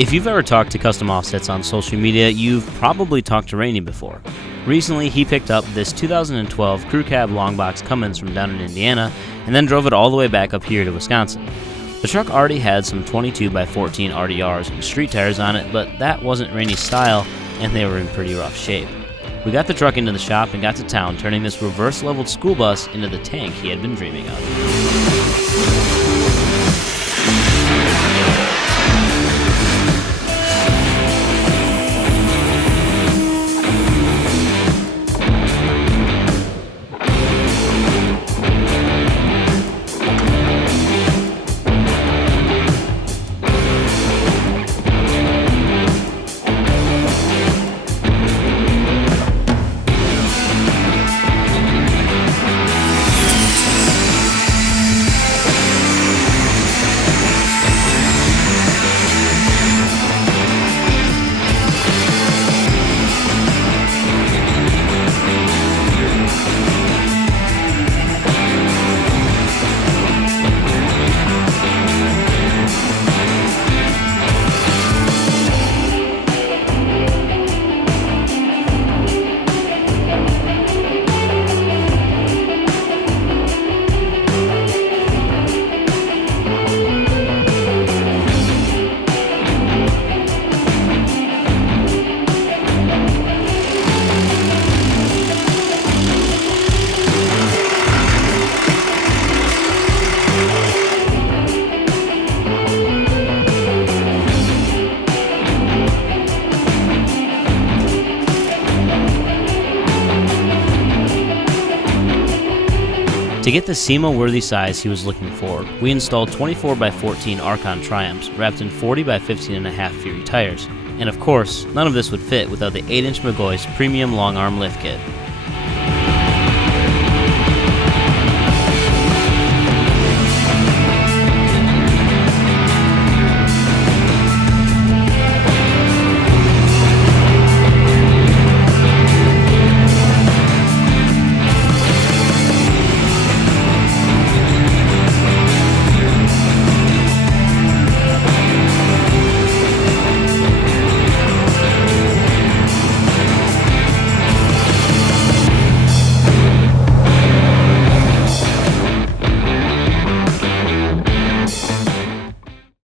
If you've ever talked to Custom Offsets on social media, you've probably talked to Rainey before. Recently, he picked up this 2012 Crew Cab Long Box Cummins from down in Indiana and then drove it all the way back up here to Wisconsin. The truck already had some 22x14 RDRs and street tires on it, but that wasn't Rainey's style and they were in pretty rough shape. We got the truck into the shop and got to town, turning this reverse-leveled school bus into the tank he had been dreaming of. To get the SEMA-worthy size he was looking for, we installed 24x14 Archon Triumphs wrapped in 40x15.5 Fury tires. And of course, none of this would fit without the 8-inch McGoy's premium long arm lift kit.